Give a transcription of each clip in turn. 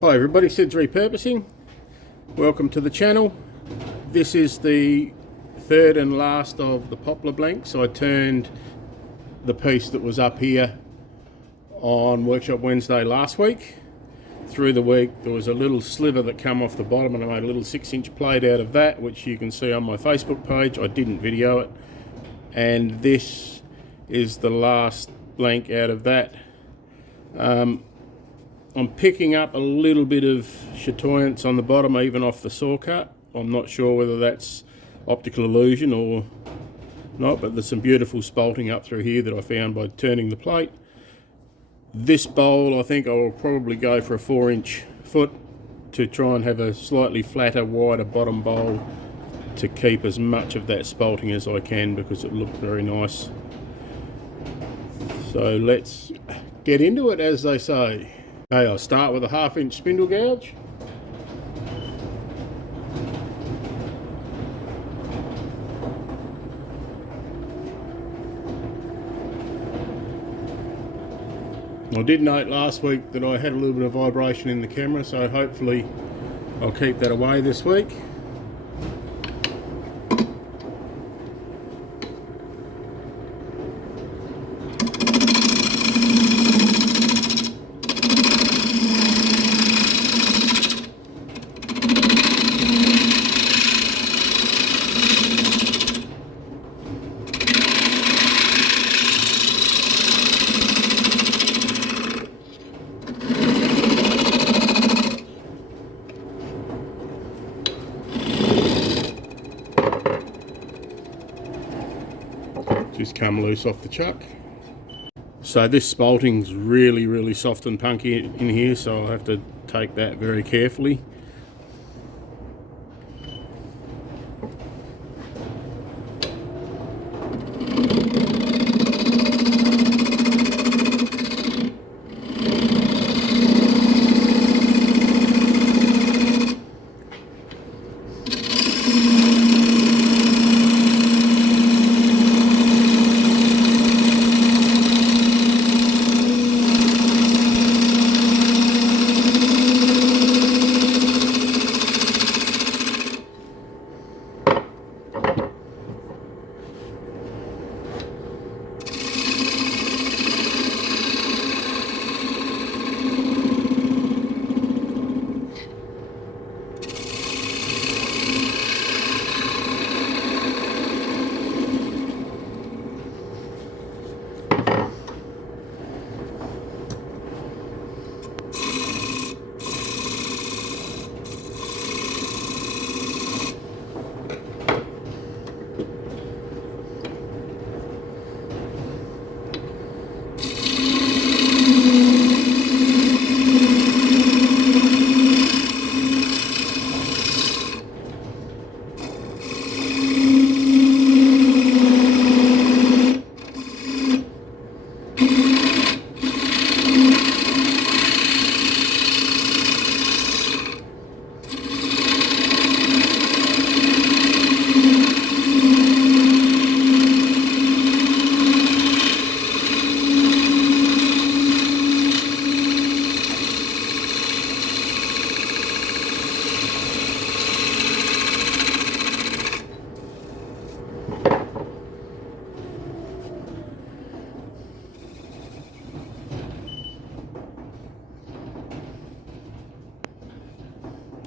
Hi everybody, Sid's Repurposing. Welcome to the channel. This is the third and last of the poplar blanks. I turned the piece that was up here on Workshop Wednesday last week. Through the week there was a little sliver that came off the bottom and I made a little 6-inch plate out of that, which you can see on my Facebook page. I didn't video it. And this is the last blank out of that. I'm picking up a little bit of chatoyance on the bottom, even off the saw cut. I'm not sure whether that's optical illusion or not, but there's some beautiful spalting up through here that I found by turning the plate. This bowl, I think I will probably go for a 4-inch foot to try and have a slightly flatter, wider bottom bowl to keep as much of that spalting as I can, because it looked very nice. So let's get into it, as they say. Okay, I'll start with a 1/2-inch spindle gouge. I did note last week that I had a little bit of vibration in the camera, so hopefully I'll keep that away this week. Just come loose off the chuck. So this spalting's really soft and punky in here, so I'll have to take that very carefully.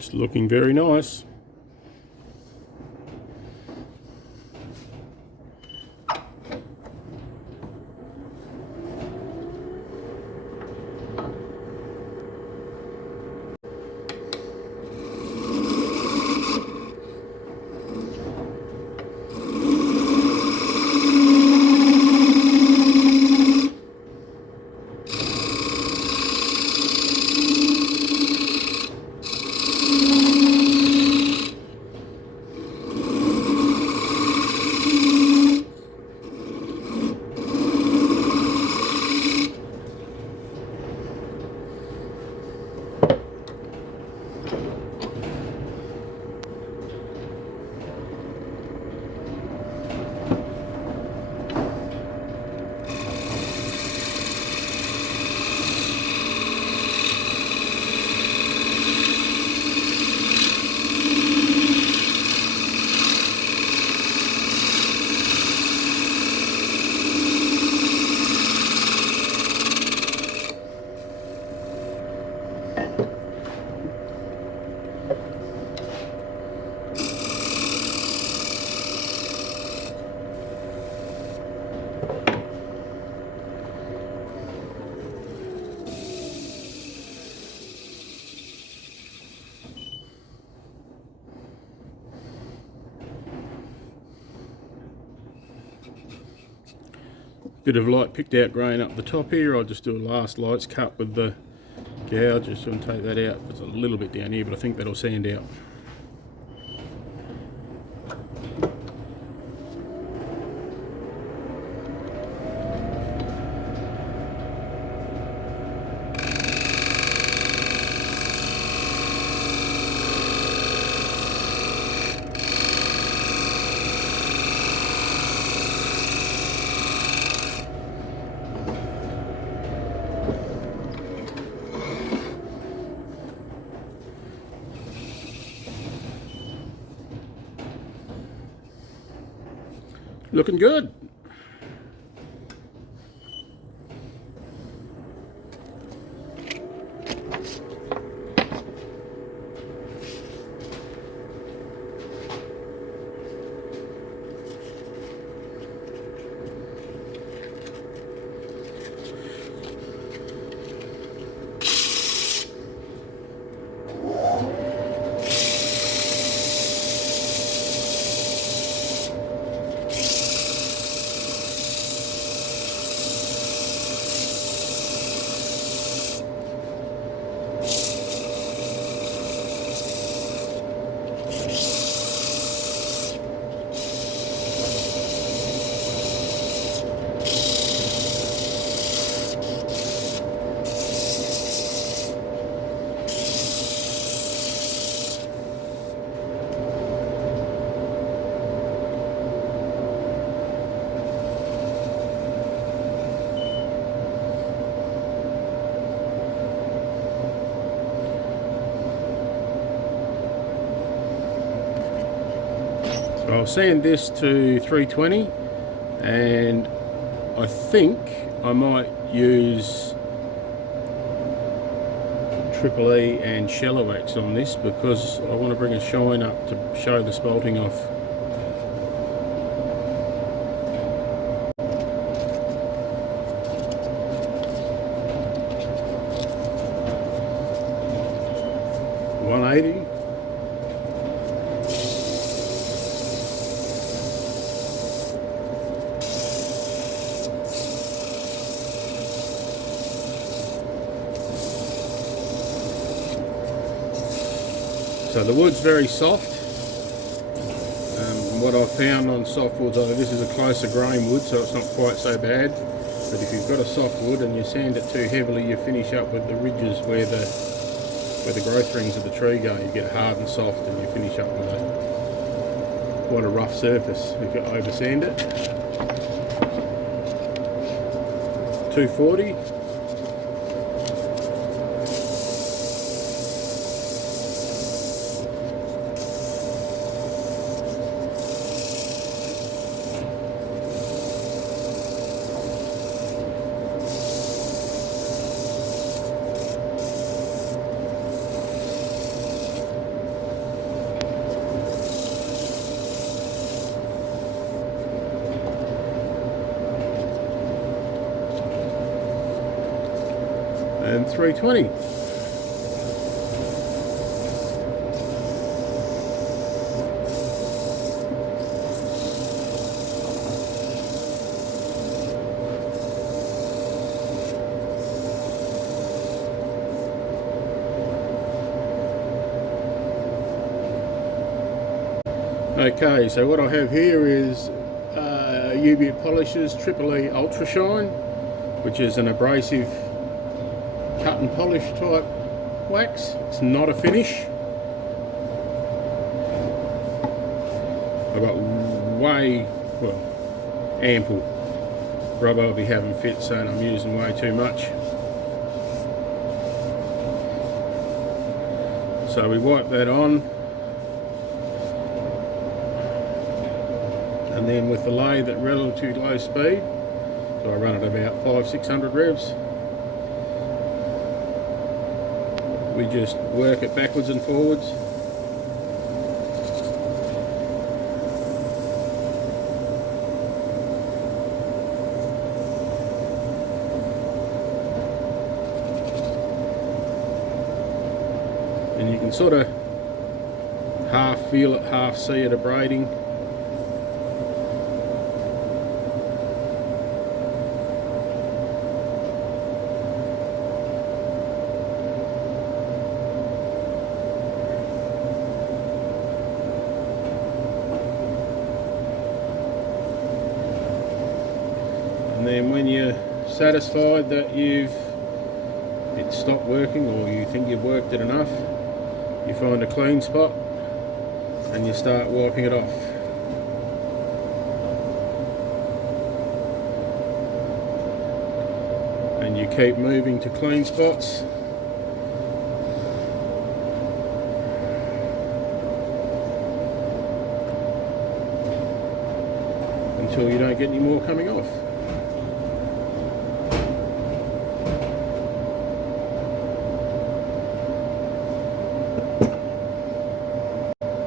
It's looking very nice. Bit of light picked out grain up the top here. I'll just do a last lights cut with the gouge just to take that out. There's a little bit down here, but I think that'll sand out. Looking good. I'll sand this to 320, and I think I might use Triple E and shallow wax on this because I want to bring a shine up to show the spalting off. $180. So the wood's very soft. What I've found on soft woods, this is a closer grain wood, so it's not quite so bad. But if you've got a soft wood and you sand it too heavily, you finish up with the ridges where the growth rings of the tree go. You get hard and soft, and you finish up with quite a rough surface if you over sand it. 240. And 320. Okay, so what I have here is UV Polishers Triple E Ultra Shine, which is an abrasive cut and polish type wax. It's not a finish. I've got ample rubber I'll be having fit, so I'm using way too much. So we wipe that on, and then with the lathe at relatively low speed, so I run at about 500-600 revs, we just work it backwards and forwards. And you can sort of half feel it, half see it abrading. then when you're satisfied that it's stopped working, or you think you've worked it enough, you find a clean spot and you start wiping it off. And you keep moving to clean spots until you don't get any more coming off.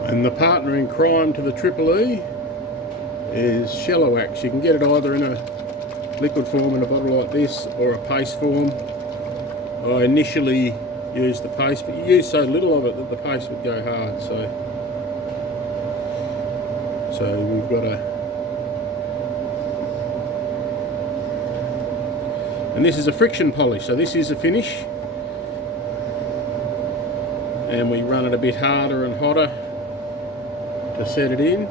And the partner in crime to the Triple E is shallow wax. You can get it either in a liquid form in a bottle like this, or a paste form. I initially used the paste, but you use so little of it that the paste would go hard. So we've got and this is a friction polish, so this is a finish, and we run it a bit harder and hotter to set it in.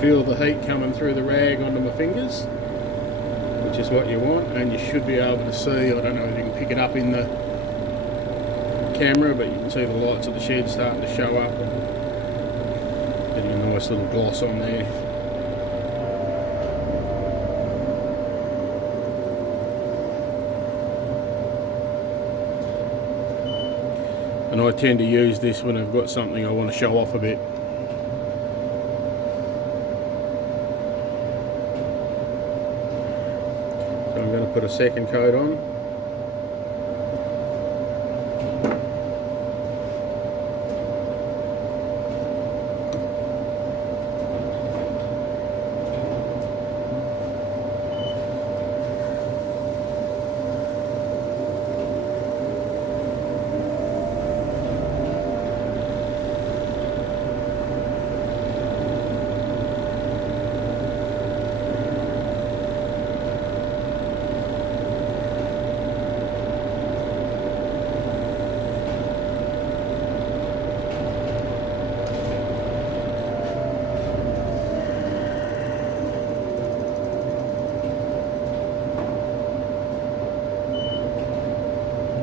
Feel the heat coming through the rag onto my fingers, which is what you want, and you should be able to see, I don't know if you can pick it up in the camera, but you can see the lights of the shed starting to show up, and getting a nice little gloss on there. And I tend to use this when I've got something I want to show off a bit. I'm going to put a second coat on.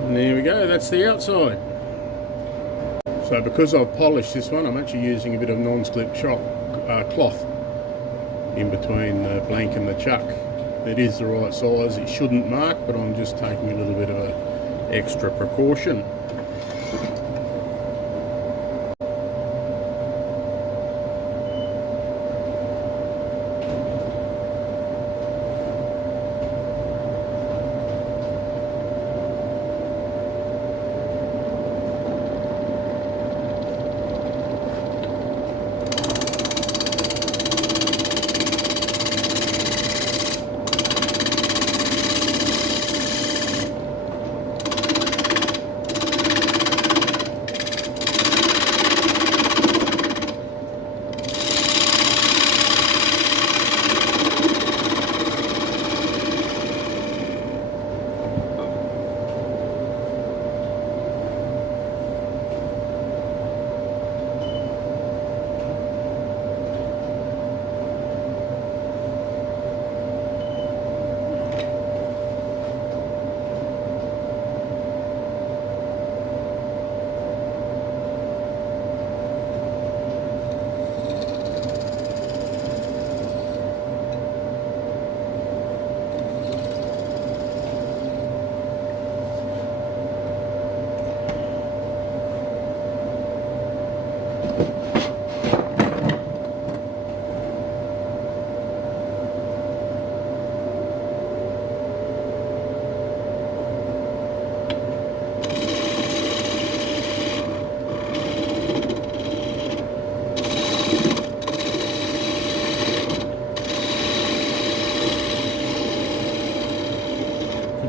And there we go, that's the outside. So because I've polished this one, I'm actually using a bit of non-slip cloth in between the blank and the chuck. It is the right size, it shouldn't mark, but I'm just taking a little bit of an extra precaution.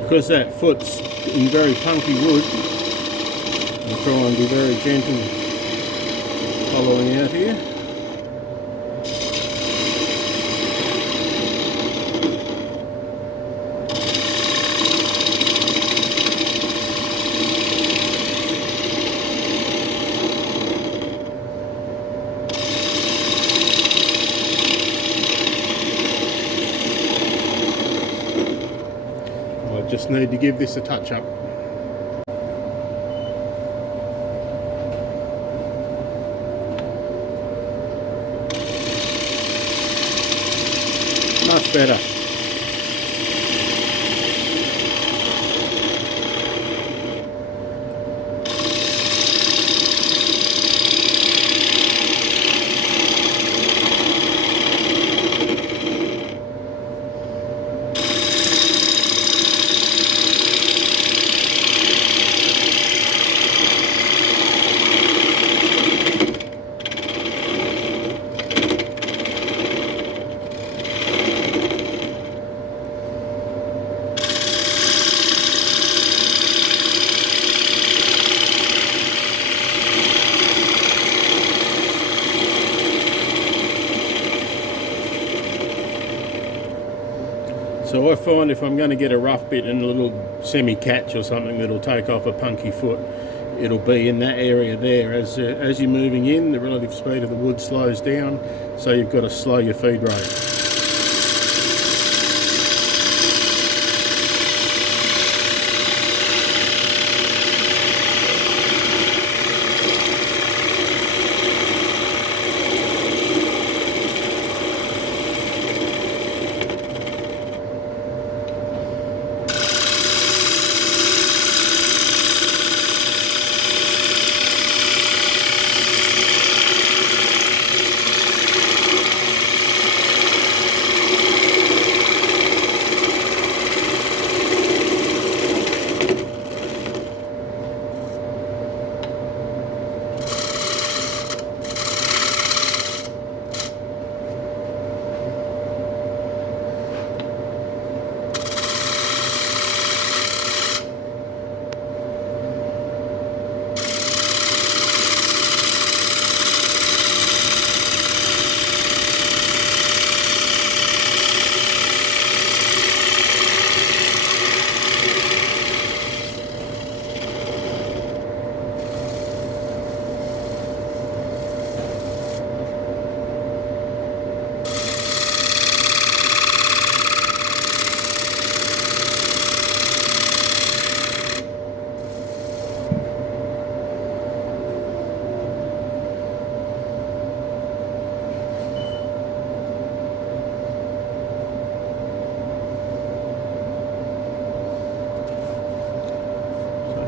Because that foot's in very punky wood, I'll try and be very gentle following out here. just need to give this a touch up. Much better. So I find if I'm going to get a rough bit and a little semi-catch or something that'll take off a punky foot, it'll be in that area there. As you're moving in, the relative speed of the wood slows down, so you've got to slow your feed rate.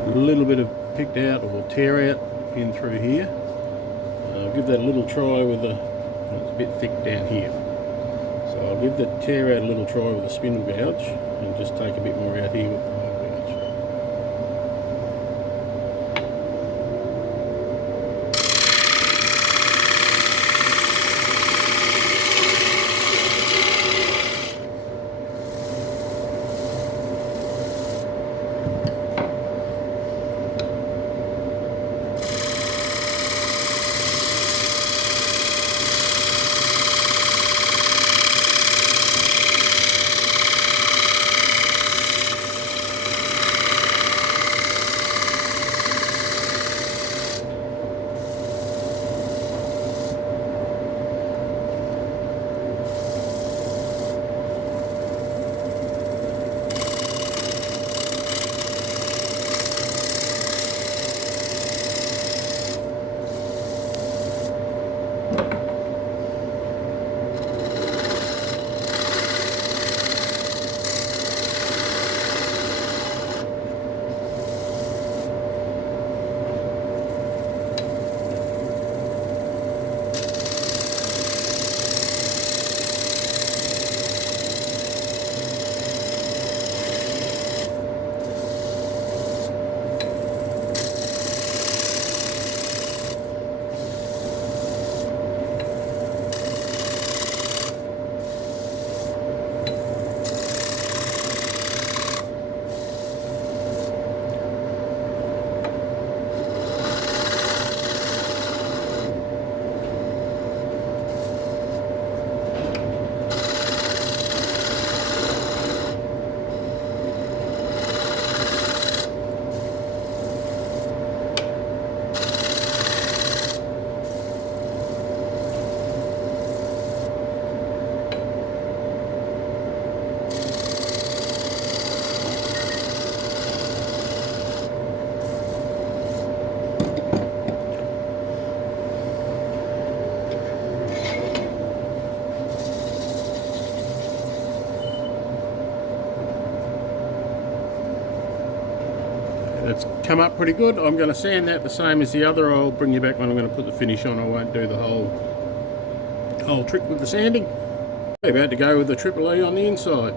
A little bit of picked out or tear out in through here. I'll give that a little try with a, it's a bit thick down here. So I'll give the tear out a little try with a spindle gouge and just take a bit more out here with the hole gouge. It's come up pretty good. I'm going to sand that the same as the other. I'll bring you back when I'm going to put the finish on. I won't do the whole trick with the sanding. About to go with the Triple E on the inside.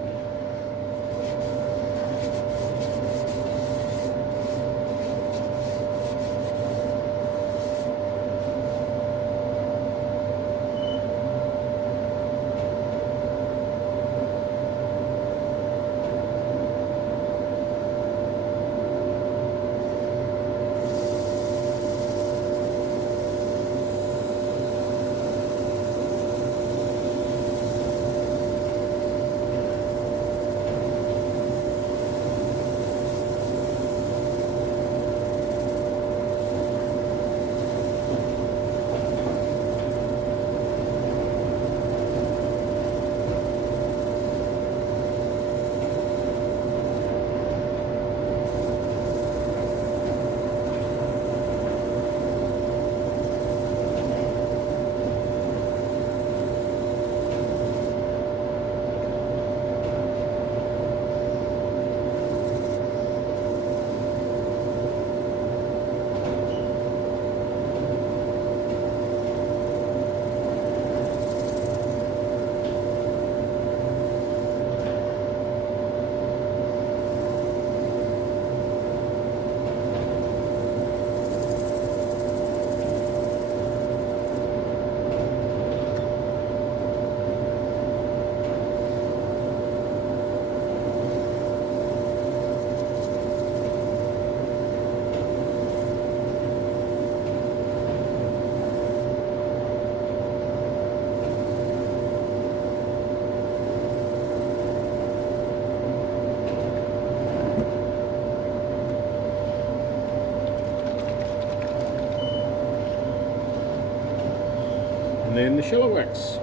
And then the shallow wax.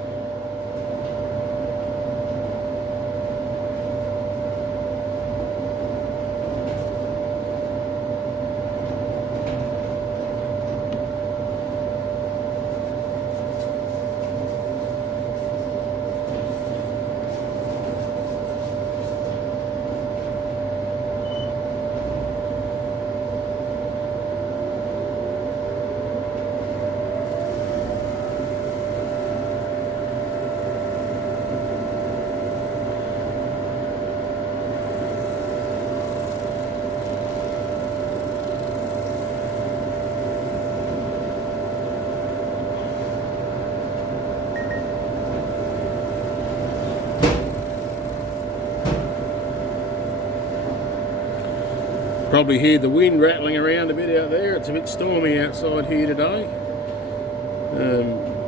Probably hear the wind rattling around a bit out there. It's a bit stormy outside here today.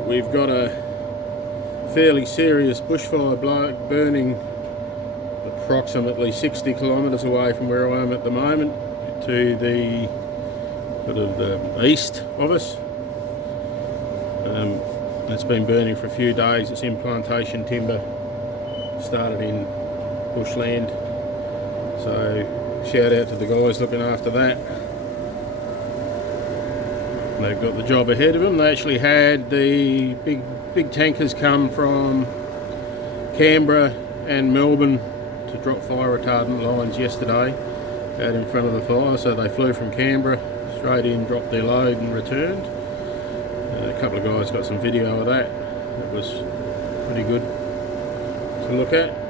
We've got a fairly serious bushfire burning approximately 60 kilometres away from where I am at the moment, to the sort of the east of us. It's been burning for a few days. It's in plantation timber, started in bushland, so shout out to the guys looking after that. They've got the job ahead of them. They actually had the big tankers come from Canberra and Melbourne to drop fire retardant lines yesterday out in front of the fire. So they flew from Canberra straight in, dropped their load and returned. A couple of guys got some video of that. It was pretty good to look at.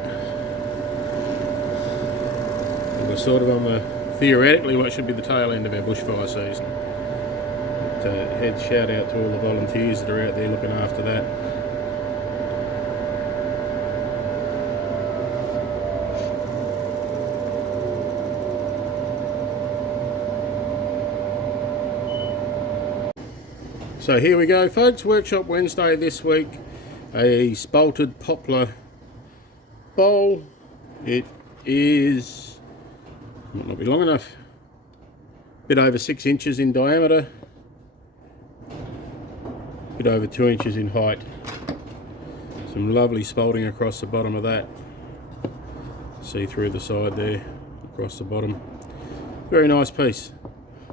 We're sort of on the, theoretically, what should be the tail end of our bushfire season. But, head shout out to all the volunteers that are out there looking after that. So here we go, folks. Workshop Wednesday this week. A Spalted Poplar bowl. It is, might not be long enough, a bit over 6 inches in diameter, a bit over 2 inches in height. Some lovely spalting across the bottom of that. See through the side there, across the bottom. Very nice piece.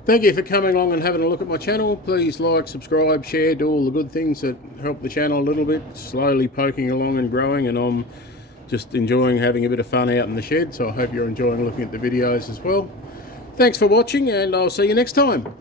Thank you for coming along and having a look at my channel. Please like, subscribe, share, do all the good things that help the channel a little bit. Slowly poking along and growing, and I'm just enjoying having a bit of fun out in the shed, so I hope you're enjoying looking at the videos as well. Thanks for watching, and I'll see you next time.